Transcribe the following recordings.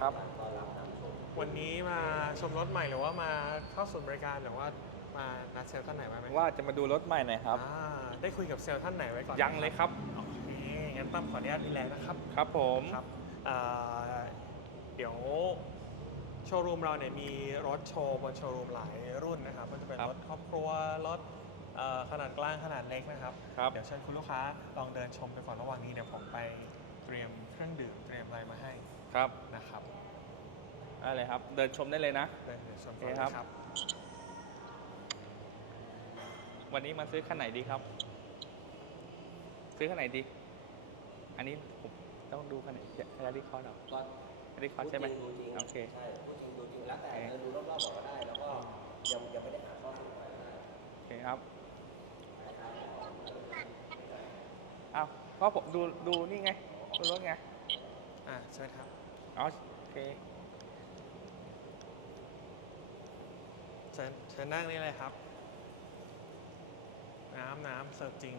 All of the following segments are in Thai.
ครับ วันนี้มาชมรถใหม่หรือว่ามาเข้าศูนย์บริการหรือว่ามานัดเซลล์ท่านไหนไว้ไหมว่าจะมาดูรถใหม่หน่อยครับ อ่าได้คุยกับเซลล์ท่านไหนไว้ก่อนยังเลยครับ โอเคงั้นตั้มขออนุญาตดีแลนะครับ ครับผม ครับอ่าเดี๋ยวโชว์รูมเราเนี่ยมีรถโชว์บนโชว์รูมหลายรุ่นนะครับก็จะเป็นครับ รถครอบครัวรถเอ่อขนาดกลางขนาดเล็กนะครับ ครับ เดี๋ยวเชิญคุณลูกค้าลองเดินชมไปก่อนระหว่างนี้เดี๋ยวผมไปเตรียมเครื่องดื่มเตรียมอะไรมาให้ ครับนะครับอะไรครับ เดินชมได้เลยนะเดินเดี๋ยวชมโอก่เคอนครับนะครับ วันนี้มาซื้อคันไหนดีครับ ซื้อคันไหนดี อันนี้ผมต้องดูคันไหนแรลลี่คอร์ดหรอก็แรลลี่คอร์ดใช่ไหมดูจริงโอเคใช่ดูจริงดูจริงแล้วแต่โอเคเออดูรอบๆบอกก็ได้แล้วก็ยังยังไม่ได้หาข้อสรุปมาได้โอเคครับอ้าวเพราะผมดูดูนี่ไงดูรถไงอ่าเชิญครับ อ๋อโอเคเชิญเชิญนั่งนี่เลยครับ น้ำน้ำเสิร์ฟจริง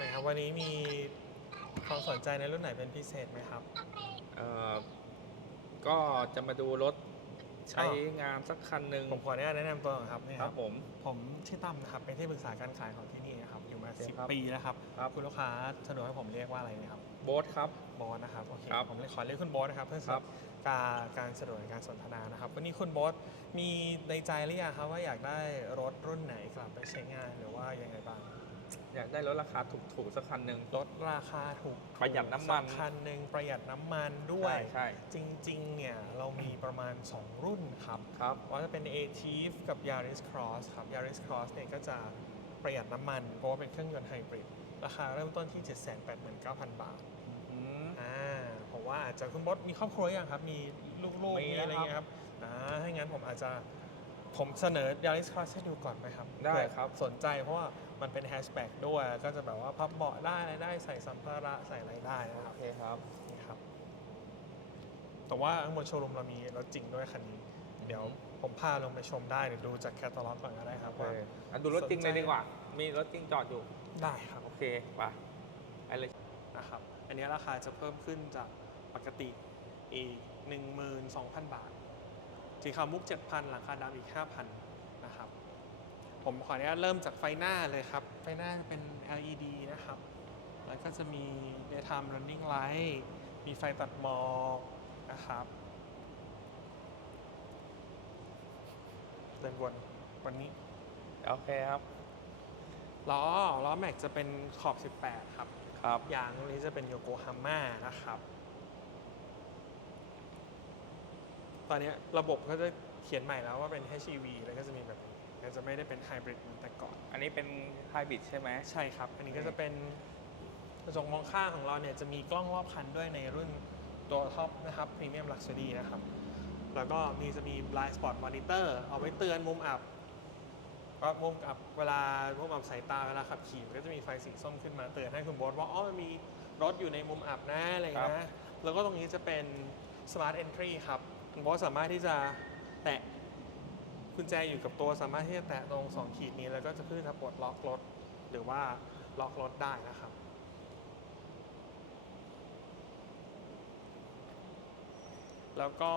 นะครับ วันนี้มีความสนใจในรุ่นไหนเป็นพิเศษไหมครับ เอ่อก็จะมาดูรถ ใช้งานสักคันหนึ่งผมขออนุญาตแนะนำตัวก่อนครับนี่คครัรับบผมผมชื่อตั้มนะครับเป็นที่ปรึกษาการขายของที่นี่นะครับอยู่มาโอเคครับ10ปีแล้วครับครับคุณลูกค้าสะดวกให้ผมเรียกว่าอะไรนะครับโบ๊ทครับบอสนะครับโอเคครับผมเลยขอเรียกคุณบอสนะครับเพื่อครับการการสะดวกในการสนทนานะครับ วันนี้คุณบอสมีในใจหรือยังครับว่าอยากได้รถรุ่นไหนกลับไปใช้งานหรือว่ายังไงบ้าง อยากได้รถราคาถูกๆสักคันหนึ่งรถราคาถูกประหยัดน้ำมันสักคันหนึ่งประหยัดน้ำมันด้วย ใช่ใช่จริง ๆ เนี่ย เรามีประมาณ 2 รุ่นครับครับว่าจะเป็น a t i v กับ Yaris Cross ครับ Yaris Cross เนี่ยก็จะประหยัดน้ำมัน เพราะว่าเป็นเครื่องยนต์ไฮบริด ราคาเริ่มต้นที่ 789,000 บาทอืมอ่าผมว่าอาจจะคุณบอสมีครอบครัวยังครับ มีลูกๆมีมีแล้ว อะไรเงี้ยครับอ่าถ้างั้นผมอาจจะ ผมเสนอ Yaris Cross ให้ดูก่อนไหมครับได้เผื่อครับสนใจเพราะว่ามันเป็นแฮชแบ็กด้วย ก็จะแบบว่าพับเบาะได้อะไรได้ใส่สัมภาระใส่อะไรได้นะครับโอเคครับ นี่ครับ แต่ว่าข้างบนโชว์รูมเรามีรถจริงด้วยคันนี้ เดี๋ยวผมพาลงไปชมได้หรือดูจากแคตตาล็อกก่อนก็ได้ครับโอเคว่าอะดูรถจริงเลยดีกว่า มีรถจริงจอดอยู่ ได้ครับ โอเคไปไปเลย นะครับ อันนี้ราคาจะเพิ่มขึ้นจากปกติอีก12,000 บาท สีขาวมุก 7,000 หลังคาดำอีก 5,000 นะครับ ผมขออนุญาตเริ่มจากไฟหน้าเลยครับ ไฟหน้าเป็น LED นะครับ แล้วก็จะมี daytime running light มีไฟตัดหมอกนะครับเดินวนวันนี้ โอเคครับ ล้อ ล้อแม็กจะเป็นขอบ 18 ครับ ครับ ยางตรงนี้จะเป็นโยโกฮาม่านะครับ ตอนนี้ระบบก็จะเขียนใหม่แล้วว่าเป็น HEV แล้วก็จะมีแบบนี้ก็จะไม่ได้เป็นไฮบริดเหมือนแต่ก่อน อันนี้เป็นไฮบริดใช่ไหมใช่ครับ อันนี้ก็จะเป็นกระจกมองข้างของเราเนี่ยจะมีกล้องรอบคันด้วยในรุ่นตัวท็อปนะครับ Premium Luxury นะครับ แล้วก็มีจะมี Blind Spot Monitor เอาไว้เตือนมุมอับก็มุมอับเวลามุมอับสายตาเวลาขับขี่ก็จะมีไฟสีส้มขึ้นมาเตือนให้คุณโบทว่าอ๋อมันมีรถอยู่ในมุมอับนะอะไรอย่างเงี้ยนะแล้วก็ตรงนี้จะเป็น Smart Entry ครับ บทสามารถที่จะแตะกุญแจอยู่กับตัวสามารถที่จะแตะตรงสองขีดนี้แล้วก็จะขึ้นจะปลดล็อกรถหรือว่าล็อกรถได้นะครับ แล้วก็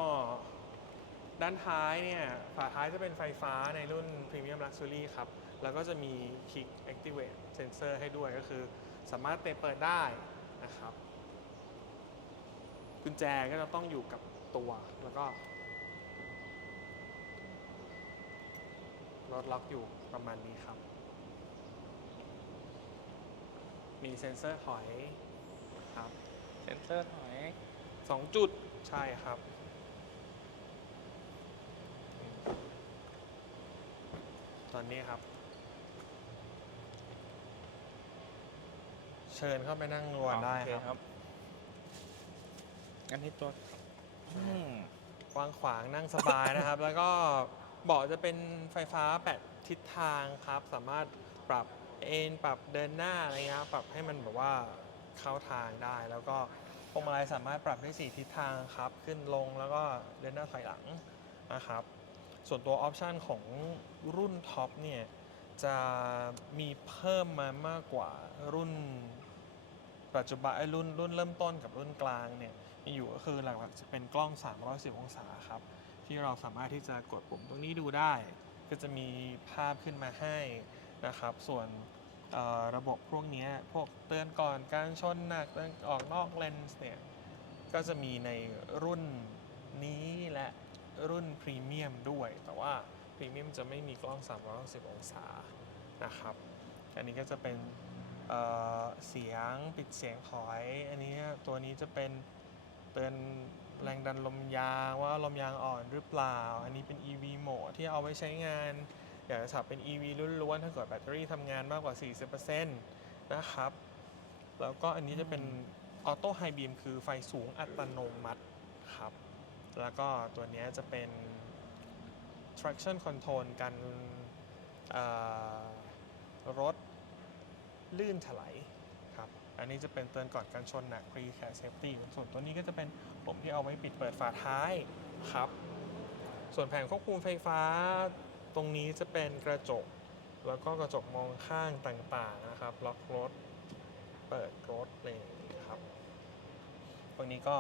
ด้านท้ายเนี่ยฝาท้ายจะเป็นไฟฟ้าในรุ่น Premium Luxury ครับ แล้วก็จะมี Kick Activate Sensor ให้ด้วยก็คือสามารถเตะเปิดได้นะครับ กุญแจก็จะต้องอยู่กับ ตัว แล้วก็รถล็อกอยู่ประมาณนี้ครับ มีเซ็นเซอร์ถอยครับ เซนเซอร์ถอยสองจุดใช่ครับ ตอนนี้ครับ เชิญเข้าไปนั่งรวนได้โอเคครับ อันนี้ตัวอืมก วางขวางนั่งสบายนะครับ แล้วก็เบาะจะเป็นไฟฟ้าแปดทิศทางครับ สามารถปรับเอนปรับเดินหน้าอะไรเงี้ยปรับให้มันแบบว่าเข้าทางได้ แล้วก็พวงมาลัยสามารถปรับได้สี่ทิศทางครับ ขึ้นลงแล้วก็เดินหน้าถอยหลังนะครับ ส่วนตัวออปชันของรุ่นท็อปเนี่ยจะมีเพิ่มมามากกว่ารุ่นปัจจุบันไอ้รุ่นรุ่นเริ่มต้นกับรุ่นกลางเนี่ย มีอยู่ก็คือหลักๆจะเป็นกล้อง 310 องศาครับ ที่เราสามารถที่จะกดปุ่มตรงนี้ดูได้ ก็จะมีภาพขึ้นมาให้นะครับ ส่วนระบบพวกนี้พวกเตือนก่อนการชนหนักเตือนออกนอกเลนส์เนี่ยก็จะมีในรุ่นนี้และรุ่นพรีเมียมด้วย แต่ว่าพรีเมียมจะไม่มีกล้อง 360 องศานะครับ อันนี้ก็จะเป็นเเสียงปิดเสียงถอย อันนี้ตัวนี้จะเป็น เตือนแรงดันลมยางว่าลมยางอ่อนหรือเปล่า อันนี้เป็น EV โหมดที่เอาไว้ใช้งาน อยากจะขับเป็น EV ล้วนๆถ้าเกิดแบตเตอรี่ทำงานมากกว่า 40%นะครับ แล้วก็อันนี้จะเป็นออโต้ไฮบีมคือไฟสูงอัตโนมัติครับ แล้วก็ตัวเนี้ยจะเป็น traction control กันเอ่อรถลื่นถลายครับ อันนี้จะเป็นเตือนก่อนการชนหนัก pre care safety ส่วนตัวนี้ก็จะเป็นปุ่มที่เอาไว้ปิดเปิดฝาท้ายครับ ส่วนแผงควบคุมไฟฟ้า ตรงนี้จะเป็นกระจก แล้วก็กระจกมองข้างต่างๆนะครับล็อกรถ เปิดรถอะไรอย่างนี้ครับตรงนี้ก็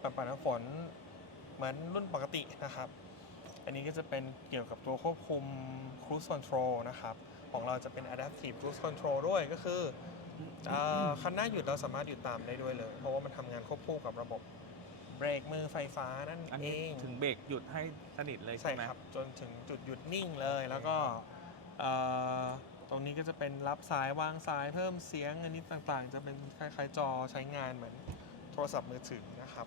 ปรับปน้ำฝนเหมือนรุ่นปกตินะครับ อันนี้ก็จะเป็นเกี่ยวกับตัวควบคุม cruise control นะครับ ของเราจะเป็น adaptive cruise control ด้วยก็คือ ออคันหน้าหยุดเราสามารถหยุดตามได้ด้วยเลย เพราะว่ามันทำงานควบคู่กับระบบเบรกมือไฟฟ้านั่นอันเอนี้งถึงเบรกหยุดให้สนิทเลยใช่ใช่ไหมครับ จนถึงจุดหยุดนิ่งเลยแล้วก็เอ่อตรงนี้ก็จะเป็นรับสายวางสายเพิ่มเสียงอันนี้ต่างๆ จะเป็นคล้ายๆจอใช้งานเหมือนโทรศัพท์มือถือนะครับ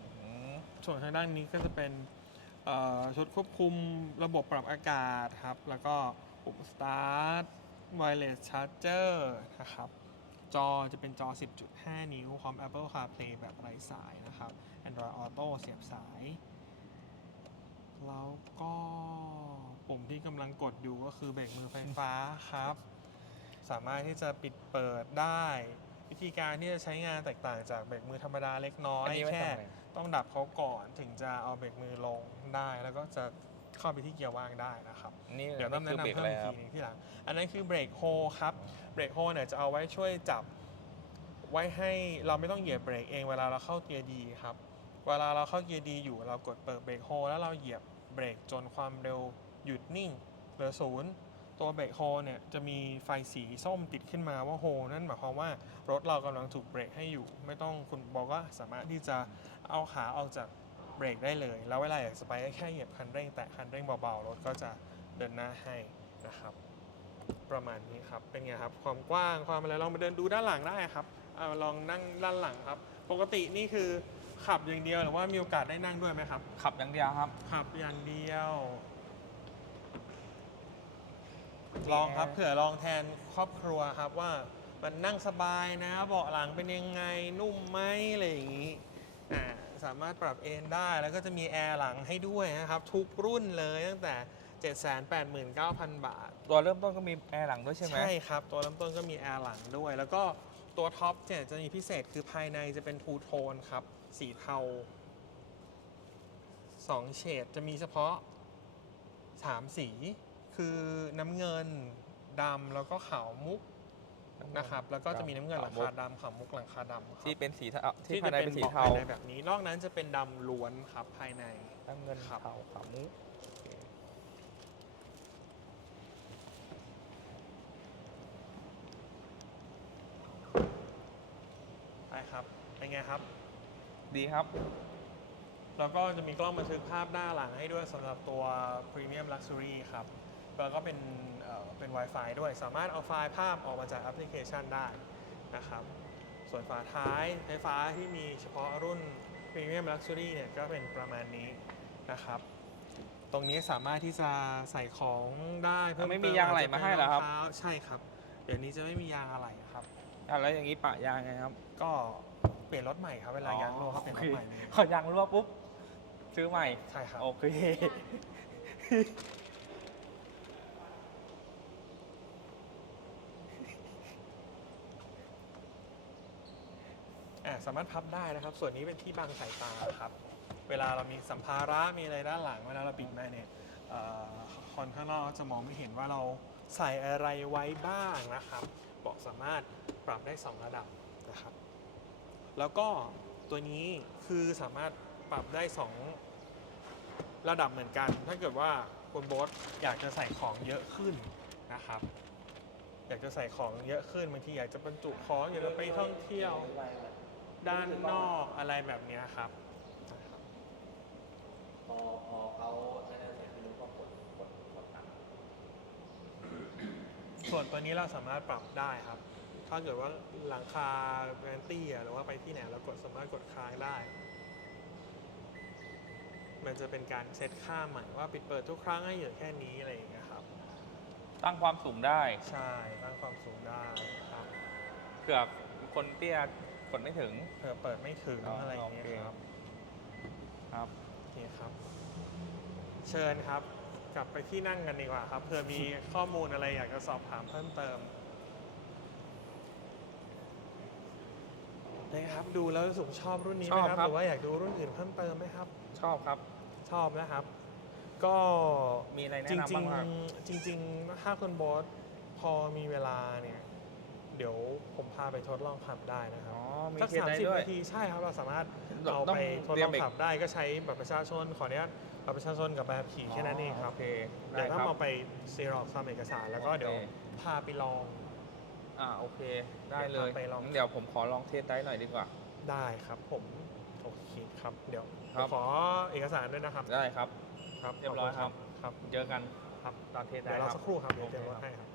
อืมส่วนทางด้านนี้ก็จะเป็นเอ่อชุดควบคุมระบบปรับอากาศครับ แล้วก็ปุ่ม start wireless charger นะครับ จอจะเป็นจอ 10.5 นิ้วพร้อม Apple CarPlay แบบไร้สายนะครับ Android Auto เสียบสาย แล้วก็ปุ่มที่กำลังกดอยู่ก็คือเบรกมือไฟฟ้าครับ สามารถที่จะปิดเปิดได้ วิธีการที่จะใช้งานแตกต่างจากเบรกมือธรรมดาเล็กน้อย อันนี้ไว้แค่ทำอะไร ต้องดับเขาก่อนถึงจะเอาเบรกมือลงได้แล้วก็จะ เข้าไปที่เกียร์ว่างได้นะครับ นี่เดี๋ยวต้องคืแนะเบรกนำอะเพิ่ไรมอีกครัทีบหนึงที่หลัง อันนั้นคือเบรกโฮครับเบรกโฮเนี่ยจะเอาไว้ช่วยจับ ไว้ให้เราไม่ต้องเหยียบเบรกเองเวลาเราเข้าเกียร์ดีครับเวลาเราเข้าเกียร์ดีอยู่เรากดเปิดเบรกโฮแล้วเราเหยียบเบรกจนความเร็วหยุดนิ่งเหลือศูนย์ตัวเบรกโฮเนี่ยจะมีไฟสีส้มติดขึ้นมาว่าโฮนั่นหมายความว่ารถเรากำลังถูกเบรกให้อยู่ ไม่ต้องคุณบอกว่าสามารถที่จะเอาขาออกจาก เบรกได้เลย แล้วเวลาอยากจะไปก็แค่เหยียบคันเร่ง แตะคันเร่งเบาๆ รถก็จะเดินหน้าให้นะครับ ประมาณนี้ครับ เป็นไงครับ ความกว้าง ความอะไร ลองมาเดินดูด้านหลังได้ครับเอาลองนั่งด้านหลังครับ ปกตินี่คือขับอย่างเดียวหรือว่ามีโอกาสได้นั่งด้วยไหมครับ ขับอย่างเดียวครับ ขับอย่างเดียว ลองครับ เผื่อลองแทนครอบครัวครับว่ามันนั่งสบายนะ เบาะหลังเป็นยังไง นุ่มไหมอะไรอย่างนี้ อ่า สามารถปรับเอนได้ แล้วก็จะมีแอร์หลังให้ด้วยนะครับ ทุกรุ่นเลยตั้งแต่ 789,000 บาท ตัวเริ่มต้นก็มีแอร์หลังด้วยใช่ไหมใช่ครับ ตัวเริ่มต้นก็มีแอร์หลังด้วย แล้วก็ตัวท็อปเนี่ยจะมีพิเศษคือภายในจะเป็นทูโทนครับ สีเทาสองเฉดจะมีเฉพาะสามสี คือน้ำเงินดำแล้วก็ขาวมุก นะครับแล้วก็จะมีน้ำเงินหลังคาดำขาวมุกหลังคาดำครับที่เป็นสีเทาที่ภายในเป็นสีบาะเทาภายในแบบนี้ นอกนั้นจะเป็นดำล้วนครับภายใน น้ำเงินครับ เทาขาวมุกไปครับเป็นไงครับ ดีครับ แล้วก็จะมีกล้องบันทึกภาพหน้าหลังให้ด้วยสำหรับตัว Premium Luxury ครับ แล้วก็เป็นเอ่อเป็น Wi-Fi ด้วย สามารถเอาไฟล์ภาพออกมาจากแอปพลิเคชันได้นะครับ ส่วนฝาท้ายไฟฟ้าที่มีเฉพาะรุ่น Premium Luxury เนี่ยก็เป็นประมาณนี้นะครับ ตรงนี้สามารถที่จะใส่ของได้เพิ่มไม่มีเติยางอะไหล่มาให้เหรอครับงท้ใช่ครับ เดี๋ยวนี้จะไม่มียางอะไหล่ครับอะแล้วอย่างนี้ปะยางไงครับ ก็เปลี่ยนรถใหม่ครับเวลายางรั่วก็เปลี่ยนรถใหม่เลยขอยางรั่วปุ๊บซื้อใหม่ ใช่ครับ โอเค สามารถพับได้นะครับ ส่วนนี้เป็นที่บังสายตาครับ เวลาเรามีสัมภาระมีอะไรด้านหลังเวลาเราปิดมาเนี่ยเอ่อคนข้างนอกจะมองไม่เห็นว่าเราใส่อะไรไว้บ้างนะครับเบาะสามารถปรับได้ 2 ระดับนะครับ แล้วก็ตัวนี้คือสามารถปรับได้ 2 ระดับเหมือนกัน ถ้าเกิดว่าคุณโบ๊ทอยากจะใส่ของเยอะขึ้นนะครับ อยากจะใส่ของเยอะขึ้นบางทีอยากจะบรรจุของอยากจะไปท่องเที่ยว ด้านนอกอะไรแบบเนี้ยครับนะครับพอพอเขาได้ได้เสร็จพี่นุ้ก็กดกดกดตัดส่วนตัวนี้เราสามารถปรับได้ครับ ถ้าเกิดว่าหลังคาแอนตี้หรือว่าไปที่ไหนเรากดสามารถกดค้างได้ มันจะเป็นการเซตค่าใหม่ว่าปิดเปิดทุกครั้งให้อยู่แค่นี้อะไรอย่างเงี้ยครับ ตั้งความสูงได้ ใช่ตั้งความสูงได้ครับ เผื่อคนเตี้ยก ดไม่ถึงเผื่อเปิดไม่ถึงอะไรอย่างเงี้ยโอเคครับครับนี่ครับ เชิญครับ กลับไปที่นั่งกันดีกว่าครับเผื่อมีข้อมูลอะไรอยากจะสอบถามเพิ่มเติมนะครับดูแล้วรู้สึกชอบรุ่นนี้ไหมชอบครับครับหรือว่าอยากดูรุ่นอื่นเพิ่มเติมไหมครับ ชอบครับ ชอบนะครับ ก็มีอะไรแนะจริงนำจริบ้างงครับจริง ๆ ถ้าคุณโบอสพอมีเวลาเนี่ย เดี๋ยวผมพาไปทดลองขับได้นะครัอ๋บอมีสักเทสสามได้สิบด้วย นาทีใช่ครับเราสามารถเราเอาต้องไปทดเตรีลยอมงเอกขับได้ก็ใช้บัตรประชาชนขออนุญาตบัตรประชาชนกับใบขับขี่แค่นั้นเองครับ โอเคเดี๋ยวได้ถ้าครับเอาไปเซรอกทำเอกสารแล้วก็โอเคเดี๋ยวพาไปลอง อ่าโอเค ได้เลยเดี๋ยวพาไปลอง งั้นเดี๋ยวผมขอลองเทสได้หน่อยดีกว่า ได้ครับผมโอเคครับเดี๋ยวครับ ขอเอกสารด้วยนะครับ ได้ครับ ครับเรียบร้อยครับ ครับ เจอกันครับ ตอนเทสได้เดี๋ยวเราครับ สักครู่ครับเดี๋ยวเตรียมรถโอเคครับให้ครับ